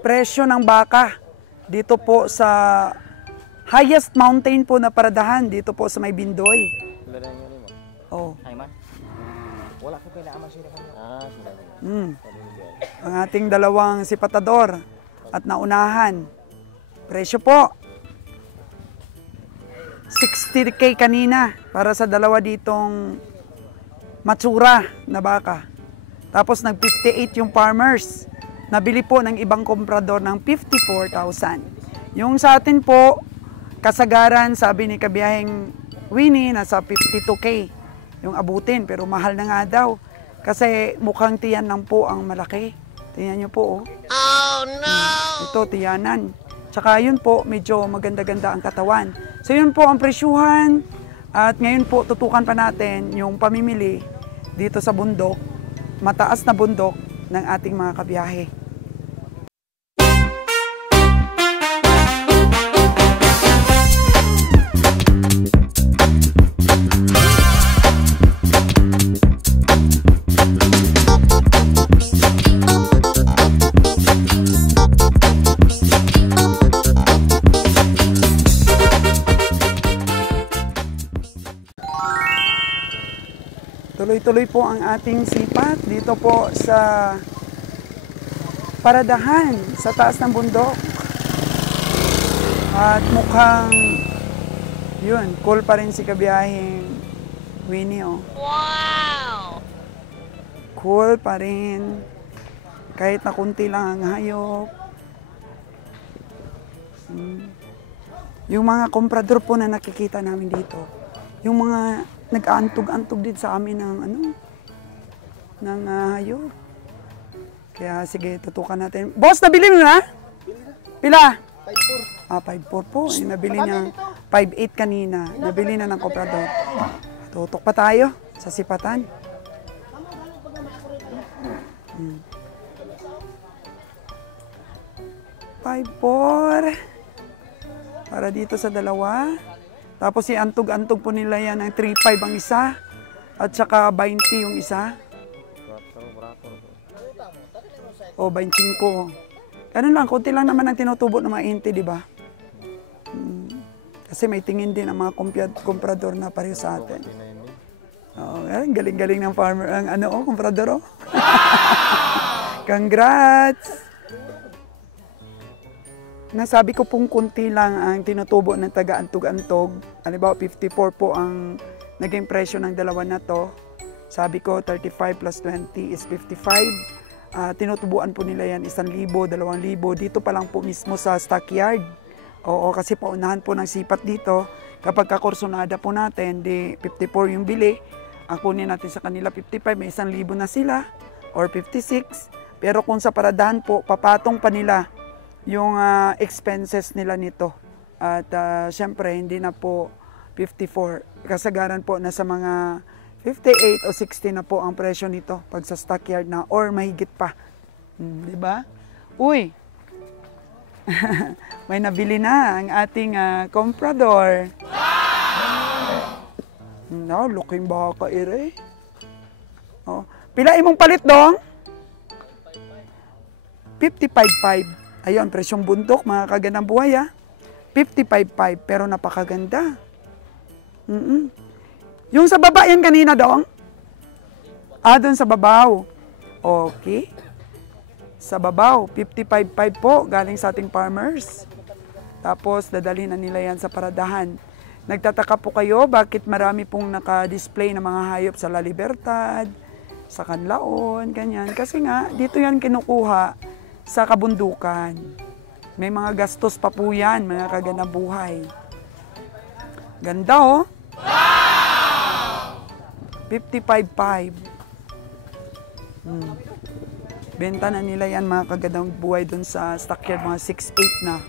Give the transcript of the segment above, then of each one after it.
presyo ng baka dito po sa highest mountain po na paradahan dito po sa may Bindoy. Oh. Wala ko pala aman sila kanyo. Ang ating dalawang sipatador at naunahan. Presyo po 60K kanina para sa dalawa ditong matsura na baka. Tapos nag-58 yung farmers. Nabili po ng ibang komprador ng 54,000. Yung sa atin po, kasagaran, sabi ni kabiyaheng Winnie, nasa 52K yung abutin. Pero mahal na nga daw. Kasi mukhang tiyan lang po ang malaki. Tingnan nyo po, oh. Oh, no! Ito, tiyanan. Tsaka yun po, medyo maganda-ganda ang katawan. So yun po ang presyuhan. At ngayon po, tutukan pa natin yung pamimili dito sa bundok, mataas na bundok ng ating mga kabiyahe. Tuloy-tuloy po ang ating sipat dito po sa paradahan sa taas ng bundok. At mukhang yun, cool pa rin si kabiyaheng Winnie, oh. Wow! Cool pa rin. Kahit na kunti lang ang hayop. Yung mga komprador po na nakikita namin dito, yung mga nag-aantog-antog din sa amin ng ng hayop. Kaya sige, tutukan natin. Boss, nabili mo na? Pila? 5.4. Ah, 5.4 po. Yung nabili niya 5.8 kanina. Nabili na ng komprador. Tutok pa tayo sa sipatan. 5.4 para dito sa dalawa. Tapos i-antog-antog po nila yan ng 3.5 ang isa. At saka 20 yung isa. O, 25. Ganun lang, konti lang naman ang tinutubo ng mga inti, di ba? Kasi may tingin din ang mga komprador na pareho sa atin. Oh, galing-galing ng farmer, ang komprador, oh. Congrats! Nasabi ko pong kunti lang ang tinutubo ng taga-antog-antog. Halimbawa, 54 po ang naging presyo ng dalawa na to. Sabi ko, 35 plus 20 is 55. Tinutubuan po nila yan 1,000, 2,000. Dito pa lang po mismo sa stockyard. Oo, kasi paunahan po ng sipat dito. Kapag kakursunada po natin, di 54 yung bili. Ang kunin natin sa kanila 55, may 1,000 na sila. Or 56. Pero kung sa paradahan po, papatong pa nila yung expenses nila nito. At syempre, hindi na po 54. Kasagaran po na sa mga 58 o 60 na po ang presyo nito pag sa stockyard na or mahigit pa. Di ba? Uy! May nabili na ang ating comprador. Wow! Looking baka ire. Oh. Pila imong palit dong? 55.5. Ayun, presyong bundok, mga kagandang buhay, 55.5, pero napakaganda. Yung sa baba yan kanina, dong? Doon sa babaw. Okay. Sa babaw, 55.5 po, galing sa ating farmers. Tapos, dadalhin na nila yan sa paradahan. Nagtataka po kayo, bakit marami pong naka-display ng mga hayop sa La Libertad, sa Canlaon, ganyan. Kasi nga, dito yan kinukuha sa kabundukan. May mga gastos pa po yan, mga kagandang buhay. Ganda, oh. Wow! 55.5. Benta na nila yan, mga kagandang buhay, dun sa stockyard, mga 6.8 na.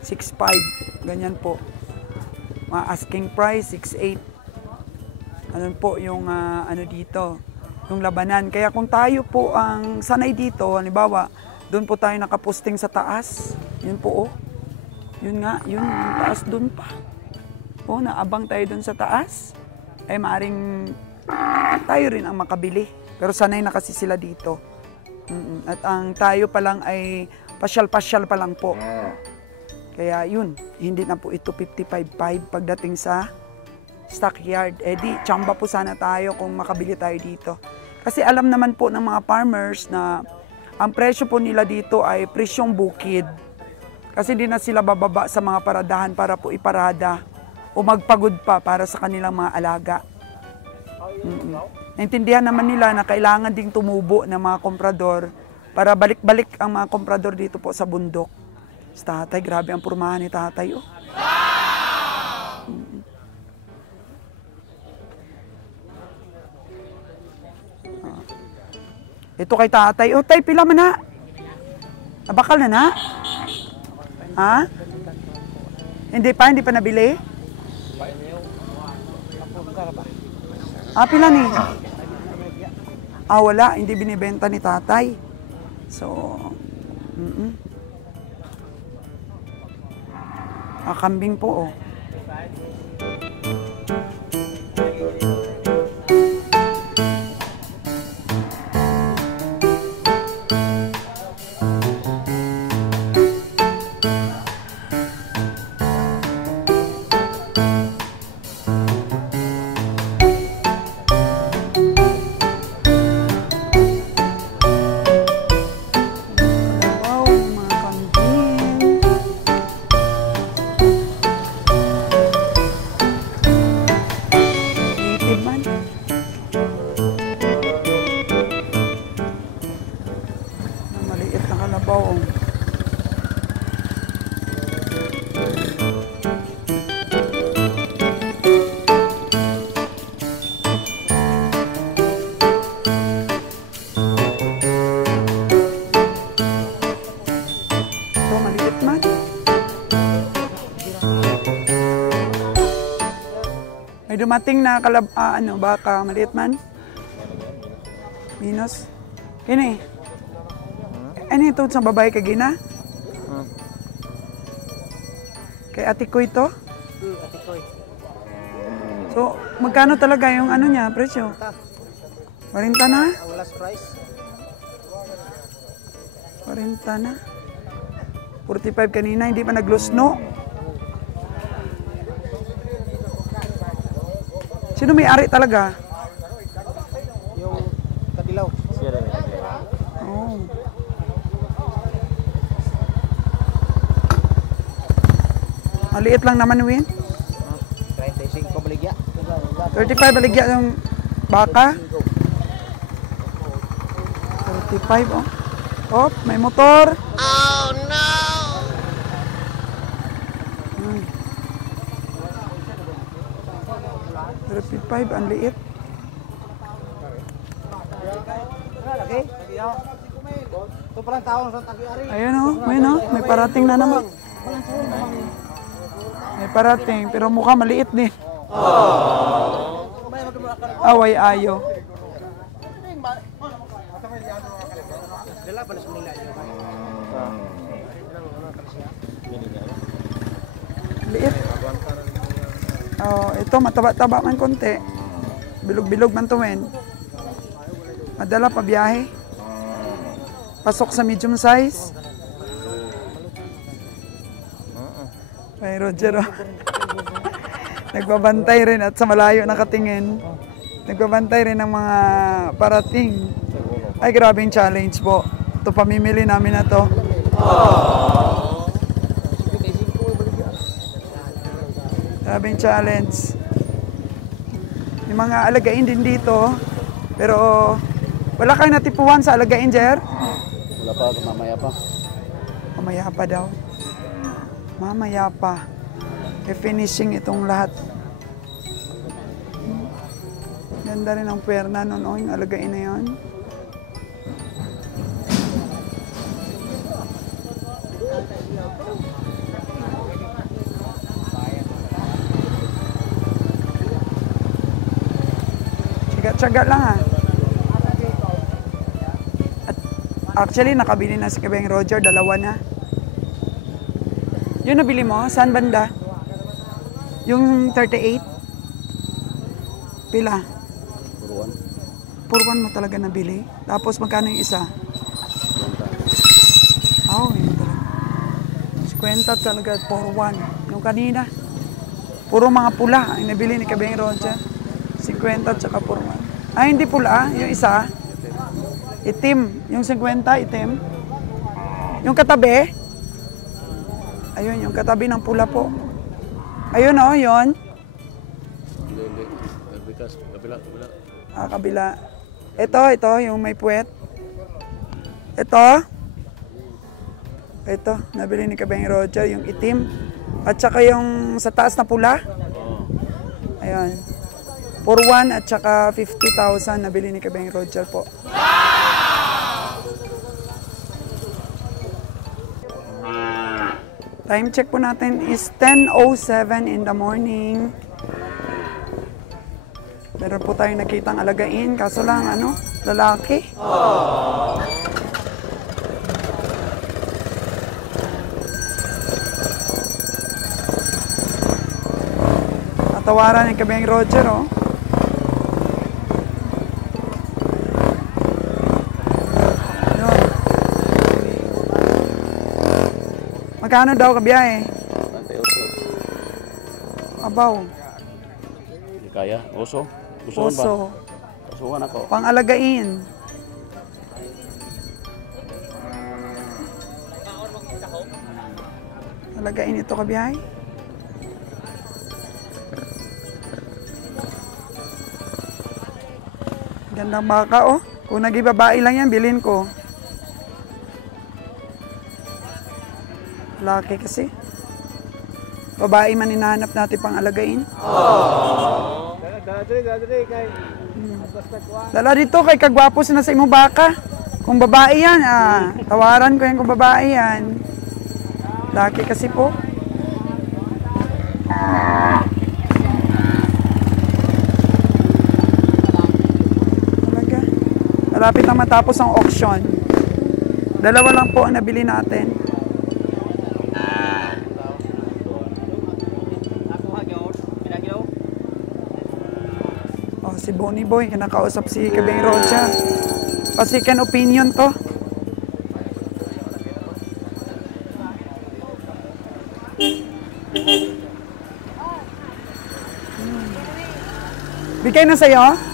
6.5, ganyan po. Mga asking price, 6.8. Ano po yung dito, yung labanan. Kaya kung tayo po ang sanay dito, halimbawa, doon po tayo nakaposting sa taas. Yun po, oh. Yun nga, yun, yung taas doon pa. Oh, naabang tayo doon sa taas. Maaring tayo rin ang makabili. Pero sanay na kasi sila dito. At ang tayo pa lang ay pasyal-pasyal pa lang po. Kaya yun, hindi na po ito 55.5 pagdating sa stockyard. Eh di, tsamba po sana tayo kung makabili tayo dito. Kasi alam naman po ng mga farmers na ang presyo po nila dito ay presyong bukid. Kasi di na sila bababa sa mga paradahan para po iparada o magpagod pa para sa kanilang mga alaga. Naintindihan naman nila na kailangan ding tumubo ng mga komprador para balik-balik ang mga komprador dito po sa bundok. Sa tatay, grabe ang pormahan ni tatay. Oh. Ito kay tatay. Oh, tay, pila man na? Nabakal na na? Ha? Hindi pa nabili? Ah, pila ni? Ah, wala. Hindi binibenta ni tatay. So, Ah, kambing po, oh. Maliit na kalabaw. Ito, maliit man. May dumating na baka maliit man. Minus. Kini. Ano ito sa babae kagina? Kay ate ko ito? Ate Koy. So, magkano talaga yung ano niya, presyo? 40 na? Ang last price. 40 na. 45 kanina, hindi pa naglusno. Sino may-ari talaga? Yung Kadilaw. Oh. Maliit lang naman, Win. 35 baligya. 35 baligya yung baka. 35, oh. Oh, may motor. Oh no! 35, ang liit. Okay? Ito palang taon sa Tagiari. Ayun, oh. May parating na naman. May parating, pero mukha maliit din. Away ayo. Dala pa na sa Manila. Liit. Oh, ito mataba-taba man konti. Bilog-bilog man tuwin. Madala pa biyahe. Pasok sa medium size. Ay, Roger, oh. Nagbabantay rin at sa malayo nakatingin. Nagbabantay rin ng mga parating. Ay, grabing challenge po. Ito pamimili namin na to. Grabing challenge. May mga alagain din dito. Pero wala kang natipuan sa alagain, Jer? Wala pa, mamaya pa. Mamaya pa daw. Mamaya pa. I-finishing itong lahat. Ganda rin ang perna nun, oh, yung alagain na yun. Tsaga-tsaga lang, ha. At actually, nakabili na si Kabeng Roger, dalawa na. Yung nabili mo, saan banda? Yung 38? Pila? Puruan. Puruan mo talaga nabili. Tapos magkano yung isa? 50 talaga, 41. Yung kanina, puro mga pula ang nabili ni Kabeng Roger. 50 tsaka 41. Ay, hindi pula, yung isa. Itim. Yung 50, itim. Yung katabi. Ayun, yung katabi ng pula po. Ayun o, yun. Hindi. Kabila. Kabila. Ito, yung may puwet. Ito, nabili ni Kabeng Roger, yung itim. At saka yung sa taas na pula. Ayun. 41 at saka 50,000 nabili ni Kabeng Roger po. Time check po natin is 10:07 in the morning. Meron po tayong nakitang alagain, kaso lang lalaki. Tawaran ni Kabeng Roger, oh. Yun. Magkano daw kabiyahe? 98. Abaw. Hindi kaya? Uso? Usohan ba? Oso. Usuhan ako. Pang-alagain. Alagain ito kabiyahe. Gandang baka, oh. Kung nag-ibabae lang yan, bilhin ko. Laki kasi. Babae man hinahanap natin pang alagain. Dala dito kay kagwapo na sa imong baka. Kung babae yan, tawaran ko yan kung babae yan. Laki kasi po. Malapit na matapos ang auction. Dalawa lang po ang nabili natin. Oh, si Bonnie Boy, kinakausap si Kabeng Roger. Second opinion to. Bigay na sa'yo?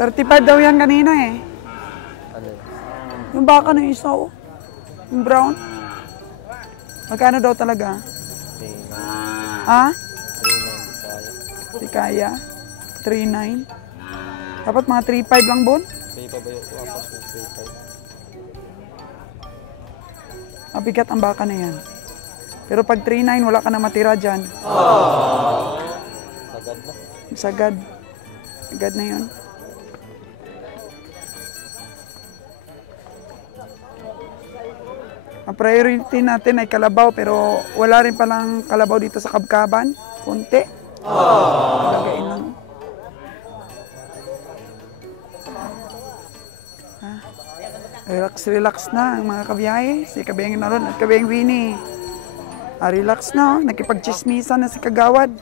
35 daw yan kanina eh. Yung baka na isa, oh. Yung brown. Magkano daw talaga? Ha? 3.9 di kaya. 3.9. Dapat mga 3.5 lang, Bon? 3.5 ba yung tapos ng 3.5? Mabigat ang baka na yan. Pero pag 3.9, wala ka na matira dyan. Sagad na. Sagad. Sagad na yun. Ang priority natin ay kalabaw, pero wala rin palang kalabaw dito sa Kabkaban. Kunti. Lagain lang. Relax na ang mga kabiyahe. Si Kabeng Naron at Kabeng Winnie. Relax na, oh. Nakipagchismisan na si Kagawad.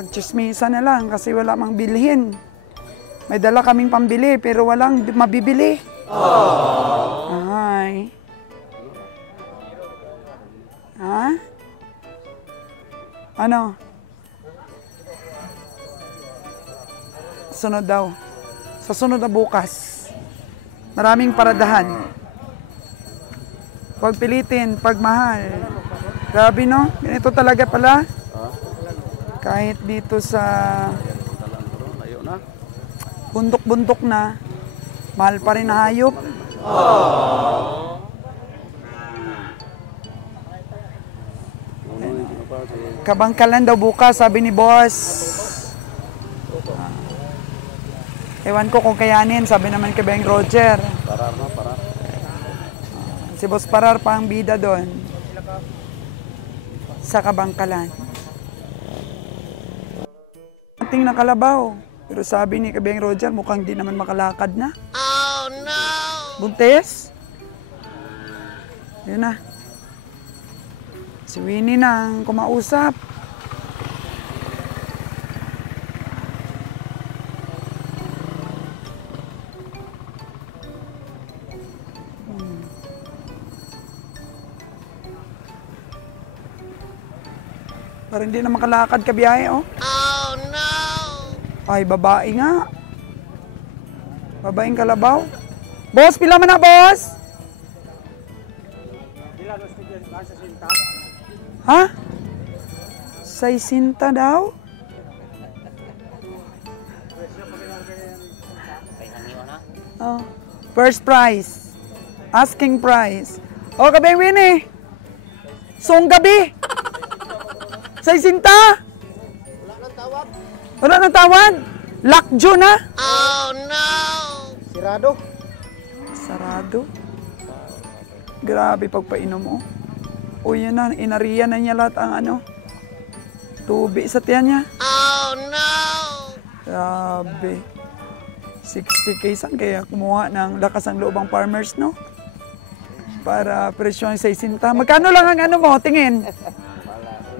Pagchismisan na lang kasi wala mang bilhin. May dala kaming pambili pero walang mabibili. Ay. Ha? Ano? Sunod daw. Sa sunod na bukas. Maraming paradahan. Huwag pilitin, pagmahal. Grabe, no? Ganito talaga pala. Kahit dito sa bundok-bundok na, mahal pa rin na hayop. Kabangkalan daw bukas, sabi ni boss. Ewan ko kung kayanin, sabi naman kay Kabeng Roger. Parar. Si Boss Parar pa ang bida doon. Sa Kabangkalan. Ating nakalabaw. Pero sabi ni Kabeng Roger, mukhang di naman makalakad na. Oh no! Buntis? Yun na. Si Winnie na ang kumausap. Para hindi na makalakad ka biyahe, oh. Oh, no! Ay, babae nga. Babaeng kalabaw. Boss, pila man na, boss? Pila gusto dyan ba sa sinta? Ha? Sa sinta daw? Oh. First prize. Asking price. Oh, kabing Winnie. Song gabi. Sa sinta? Wala nang tawad. Wala nang tawad? Lakjo na? Oh, no! Sarado. Sarado? Grabe pagpainom, oh. O yan na, inariya na niya lahat ang ano. Tubi sa tiyan niya. Oh, no! Grabe. 60K saan kaya kumuha ng lakas ang loobang farmers, no? Para presyon sa isinta. Magkano lang ang ano mo? Tingin.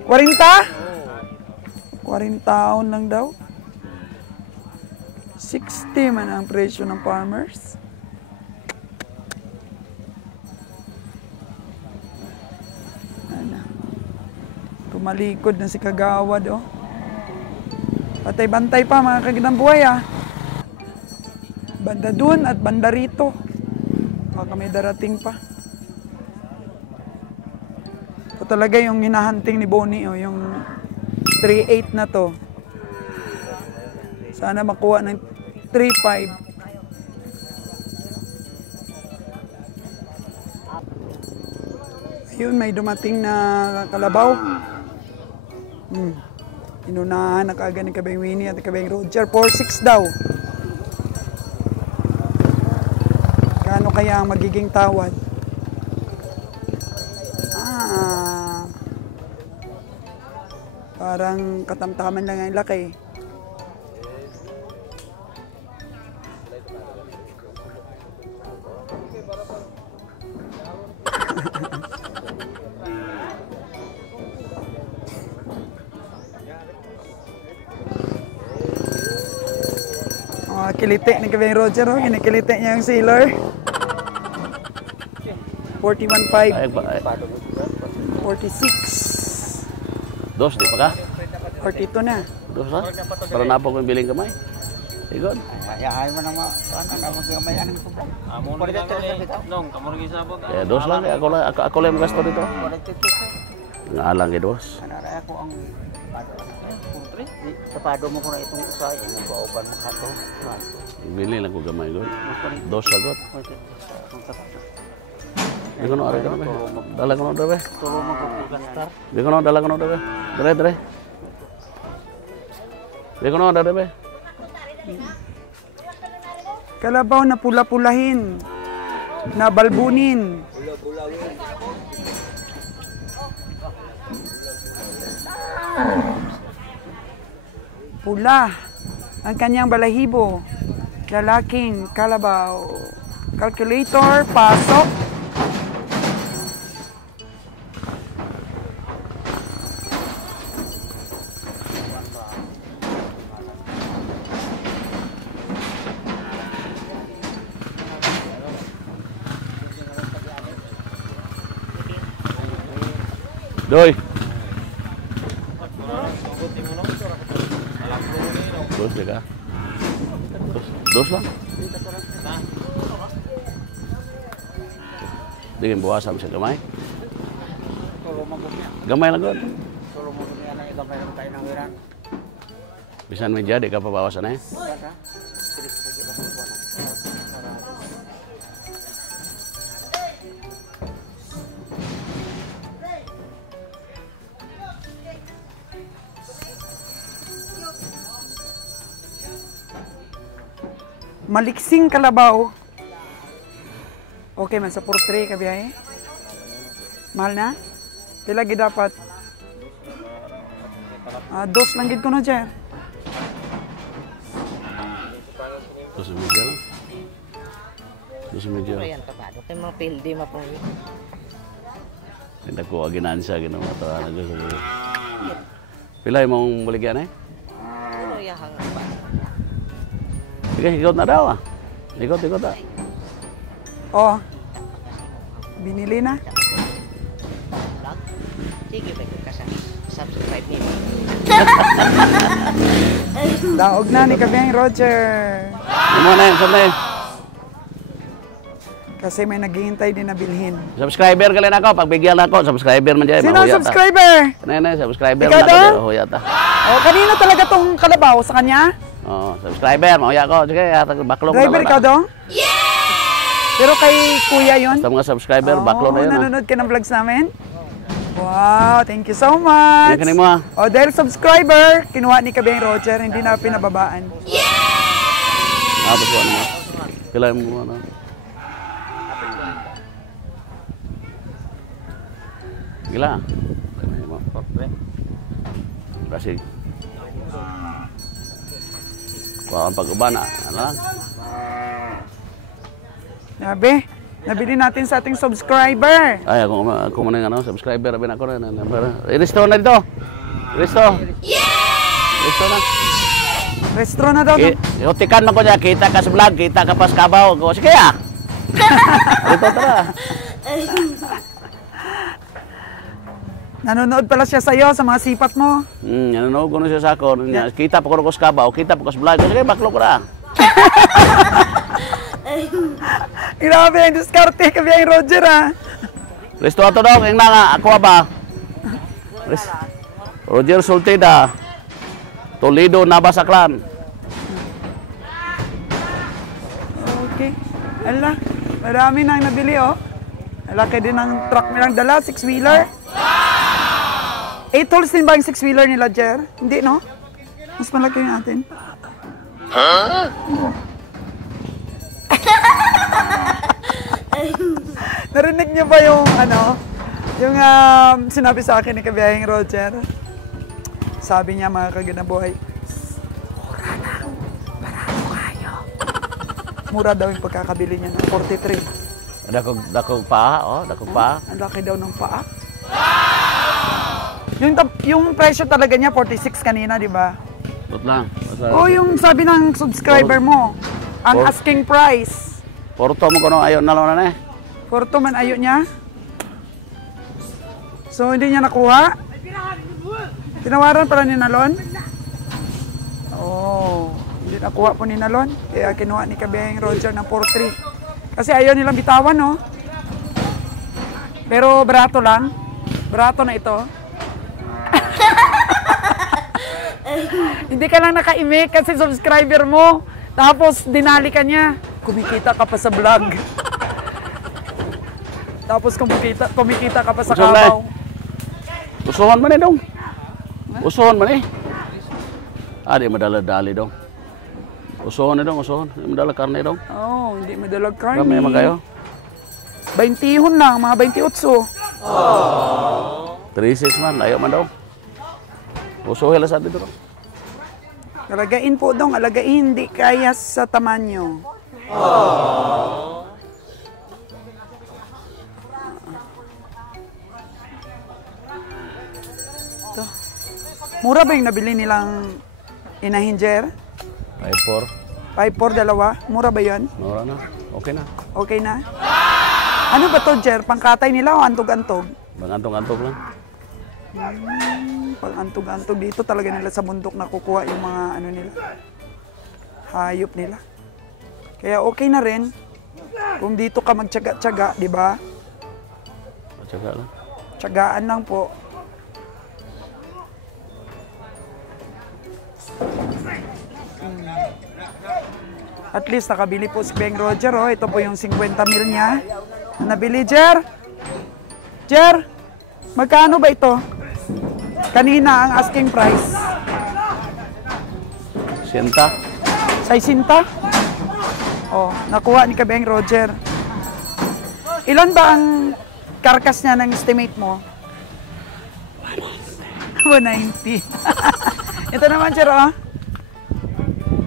40? 40 taon lang daw. 60 man ang presyo ng farmers. Ano? Tumalikod na si Kagawad, oh. Patay-bantay pa mga kagandang buhay, ah. Banda dun at banda rito. Baka may darating pa. Ito talaga yung hinahunting ni Bonnie, oh, yung 3.8 na to. Sana makuha ng 3.5. Ayun, may dumating na kalabaw. Inunahan na kaagad ni Kabeng Winnie at Kabeng Roger. 4.6 daw. Kano kaya ang magiging tawad? Parang katamtaman lang ang laki. Kiliti ni Kabeng Roger, oh. Kinikiliti niya yung sealer. 41.5. 46. Dos, di pa ka? 42 na. Dos na? Para na po kong biling kamay. Igod. Ayahay mo na mag-gamay ang kubra. Amo na nong, kamor gisa po. Eh, dos lang. Ako lang yung gasto dito. Ngalang kay dos. Anaray ako ang tapado mo ko na itong usay. Ibauban mo kato. Bili lang ko gamay, God. Dos sa God. Di ko na aray ka na, be. Dala ko na daw, be. Di ko na, dala ko na daw, be. Dire. Di ko na, dala, be. Kalabaw na pula-pulahin. Na balbunin. Pula ang kanyang balahibo. Lalaking kalabaw. Calculator, pasok. Doy. Dos ka. Dos lang. Di bawasan sa gamay. Gamay lang God. Bisan meja di ka pabawasan eh. Maliksing kalabaw. Okay man sa portray ka biyahe. Mahal na? Pila gid dapat? Dos lang gid ko na dyan. Dos meja lang. Dos meja. Pero yan tapado kay mga pildi mapuwi. Hindi ko ginansya ginawa to na gusto. Pila imong baligyan eh? Pero yahang pa. Sige, ikot na daw ah. Ikot ah. Oh. Binili na. Sige ba ka sa subscribe nila. Daog na ni Kabiyang Roger. Ano na yun, saan na yun? Kasi may naghihintay din na bilhin. Subscriber ka rin ako, pagbigyan ako, subscriber man dyan. Sino ang subscriber? Subscriber Ikaw man daw? ako, huyata. Oh, kanina talaga tong kalabaw sa kanya? Oo, subscriber, mahuya ko. Sige, backlog na Driver lang. ikaw dong? Pero kay kuya yun? Basta mga subscriber, backlog na yun. Nanonood ka ng vlogs namin? Wow, thank you so much. Yan kanin mo. Oh, dahil subscriber, kinuha ni Kabiyang Roger, hindi na pinababaan. Basuhan mo. Kailangan mo, ano. Gila. Kasih. Kuha ang pag-uban, ano lang. Sabi, nabili natin sa ating subscriber. Ay, ako man yung ano, subscriber, abin ako na. Resto na dito. Resto. Resto na. Restro na daw. Ikotikan mo ko niya, kita ka sa vlog, kita ka pa sa kabaw. Sige ah. Dito tara. Nanonood pala siya sa'yo, sa mga sipat mo. Nanonood ko na siya sa ako. Kita pa ko sa kabaw, kita pa ko sa vlog. Sige, backlog ko na. Grabe, ang diskarte Kabiyang Roger ah. Resto ato daw, yung nga, ako ba? Roger Sultida. Toledo, Nabasaklan. Okay. Ala, marami nang nabili oh. Malaki din ang truck nilang dala, 6-wheeler. 8 holes din ba yung 6-wheeler nila, Jer? Hindi, no? Mas malaki yung atin. Narinig niyo ba yung, ano, yung sinabi sa akin ni Kabiyang Roger? Sabi niya, mga kaganabuhay, mura lang, marami kayo. Mura daw yung pagkakabili niya ng 43. Dakog paa, oh, dakog paa. Ang laki daw ng paa. Yung presyo talaga niya, 46 kanina, di ba? Tot lang. O yung sabi ng subscriber mo, ang asking price. Porto mo ko no, ayaw na lang na eh. Porto man ayaw niya. So hindi niya nakuha. Tinawaran pala ni Nalon. Oh, hindi nakuha po ni Nalon. Kaya kinuha ni Kabiyang Roger ng 4-3. Kasi ayaw nilang bitawan, no? Pero barato lang. Barato na ito. Hindi ka lang naka-imik kasi subscriber mo. Tapos dinali ka niya. Kumikita ka pa sa vlog. Tapos kumikita ka pa sa kabaw. Usuhan man eh dong. Usuhan man eh. Di madala-dali dong. Usuhan eh dong, usuhan. Di madala karne dong. Oh, hindi madalag karne. Kami naman kayo. 20 lang, mga 28. 36 man, ayaw man daw. Usuhin lang sa dito dong. Alagain po dong, alagain. Hindi kaya sa tamanyo. Ito. Mura ba yung nabili nilang inahinjer? 5-4. 5-4, dalawa. Mura ba yun? Mura na. Okay na. Okay na? Ano ba to, Jer? Pangkatay nila o antog-antog? Bangantog-antog lang. Pag antog-antog dito talaga nila sa bundok na kukuha yung mga ano nila. Hayop nila. Kaya okay na rin. Kung dito ka magtyaga-tyaga, di ba? Tsaga lang. Tyagaan lang po. At least nakabili po si Beng Roger. Oh. Ito po yung 50 mil niya. Nabili, Jer. Jer, magkano ba ito? Kanina ang asking price. Sienta. Sa isinta? Oh, nakuha ni Kabeng Roger. Ilan ba ang karkas niya ng estimate mo? 190. Ito naman, Jer, oh.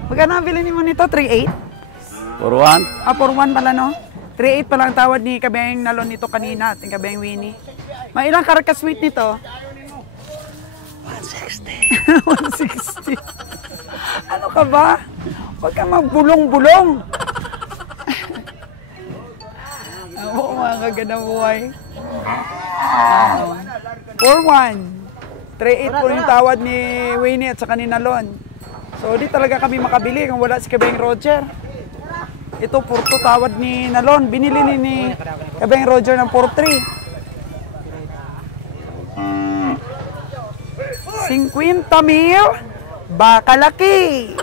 Magkano ang bilhin mo nito? 3.8? 4-1. 4-1 pala, no? 3.8 pala ang tawad ni Kabeng Nalon nito kanina at ni Kabeng Winnie. May ilang karkas weight nito? 160. 160. Ano ka ba? Huwag ka magbulong-bulong. Oo, mga kaganda buhay. 4-1. 3.8 po yung tawad ni Wayne at saka ni Nalon. So di talaga kami makabili kung wala si Kabeng Roger. Ito 4.2 tawad ni Nalon. Binili ni Kabeng Roger ng 4.3. 50,000 baka laki.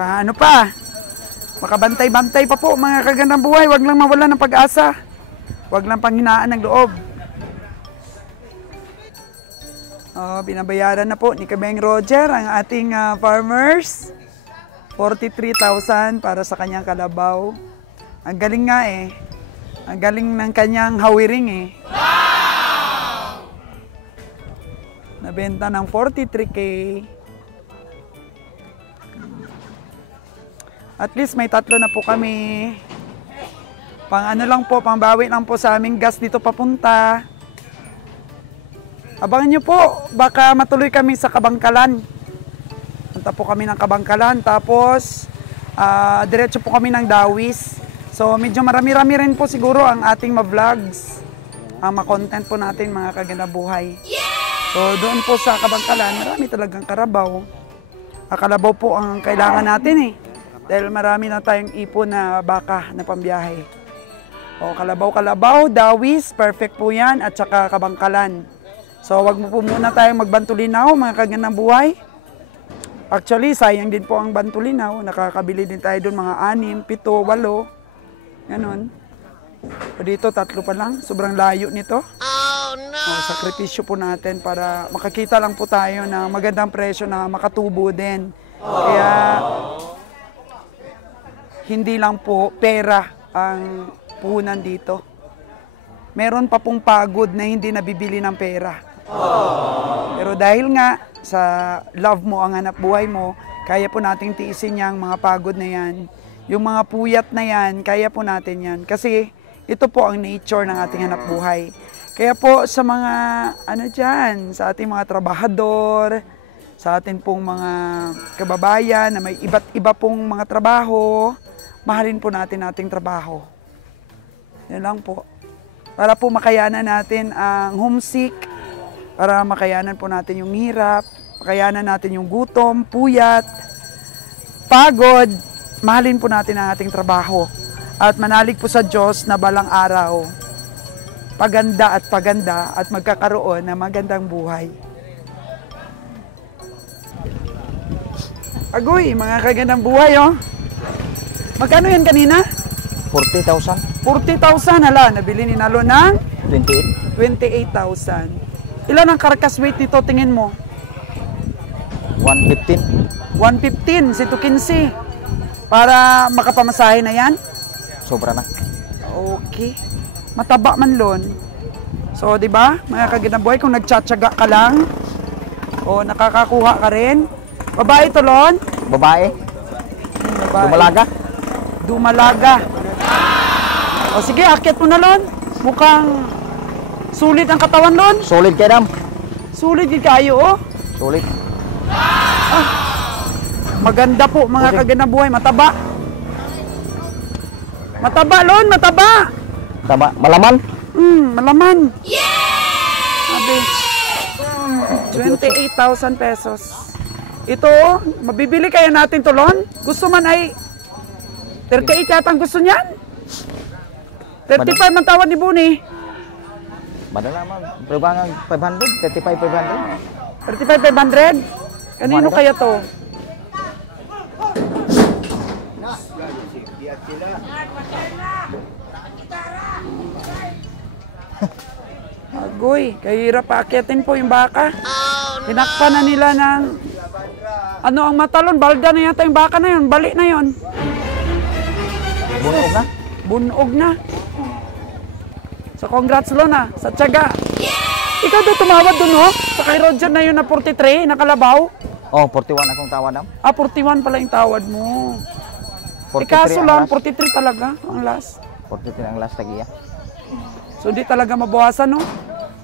Ano pa? Makabantay-bantay pa po mga kagandang buhay. Huwag lang mawala ng pag-asa. Huwag lang panghinaan ng loob. Binabayaran na po ni Kabeng Roger ang ating farmers. 43,000 para sa kanyang kalabaw. Ang galing nga eh. Ang galing ng kanyang hawiring eh. Wow! Nabenta ng 43K. At least may 3 na po kami. Pang ano lang po, pangbawi lang po sa aming gas dito papunta. Abangan nyo po, baka matuloy kami sa Kabangkalan. Punta po kami ng Kabangkalan, tapos diretso po kami ng Dawis. So medyo marami-rami rin po siguro ang ating ma-vlogs, ang ma-content po natin mga kaganda buhay. So doon po sa Kabangkalan, marami talagang karabaw. Kalabaw po ang kailangan natin eh. Dahil marami na tayong ipon na baka na pambiyahe. O kalabaw-kalabaw, Dawis, perfect po yan, at saka Kabangkalan. So wag mo po muna tayong magbantulinaw mga kagandang buhay. Actually, sayang din po ang Bantulinaw. Nakakabili din tayo doon mga 6, 7, 8. Ganon. O dito, 3 pa lang. Sobrang layo nito. Oh, no! Sakripisyo po natin para makakita lang po tayo ng magandang presyo na makatubo din. Kaya, hindi lang po pera ang puhunan dito. Meron pa pong pagod na hindi nabibili ng pera. Pero dahil nga, sa love mo ang hanap buhay mo, kaya po nating tiisin yang mga pagod na yan. Yung mga puyat na yan, kaya po natin yan. Kasi ito po ang nature ng ating hanap buhay. Kaya po sa mga dyan, sa ating mga trabahador, sa ating pong mga kababayan na may iba't iba pong mga trabaho, mahalin po natin ating trabaho. Yan lang po. Para po makayanan natin ang homesick, para makayanan po natin yung hirap, makayanan natin yung gutom, puyat, pagod, mahalin po natin ang ating trabaho. At manalig po sa Diyos na balang araw, paganda at magkakaroon ng magandang buhay. Agoy, mga kagandang buhay oh. Magkano yan kanina? 40,000. 40,000, hala, nabili ni Nalo ng 28. 28,000. Ilan ang carcass weight nito, tingin mo? 115. 115, si 215. Para makapamasahe na yan? Sobra na. Okay. Mataba man lon. So, di ba? Mga kagandang buhay, kung nagtsatsaga ka lang, o nakakakuha ka rin. Babae to, Lon? Babae. Babae. Dumalaga. Dumalaga. O sige, akit mo na, Lon. Mukhang sulit ang katawan, Lon. Solid kay Dam. Sulit din kayo, oh. Solid. Maganda po, mga kagandang buhay. Mataba. Mataba, Lon. Mataba. Tama. Malaman. Malaman. Sabi. 28,000 pesos. Ito, mabibili kaya natin to, Lon? Gusto man ay 38 yata ang gusto niyan. 35 man tawad ni Buni. Madala man. Perubangan 500. 35 500. 35,500? Kanino kaya to? Agoy, kahirap paakyatin po yung baka. Tinakpan na nila ng ano ang matalon, balda na yata yung baka na yun, bali na yun. Bunog na. Bunog na. So congrats, Lona, sa tiyaga. Ikaw doon tumawad doon, no? Sa kay Roger na yun na 43, nakalabaw. Oh, 41 akong tawad Dam. 41 pala yung tawad mo. 43 Ikaso ang lang, last. 43 talaga ang last. 43 ang last tagiya. So di talaga mabawasan, no?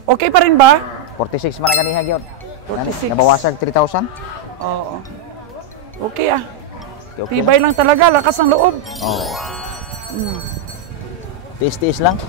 Okay pa rin ba? 46 man ang ganiha gyud. 46. Nabawasag 3,000. Oo. Okay ah. Okay, Tibay lang talaga, lakas ng loob. Oh. Mm. Tiis-tiis lang.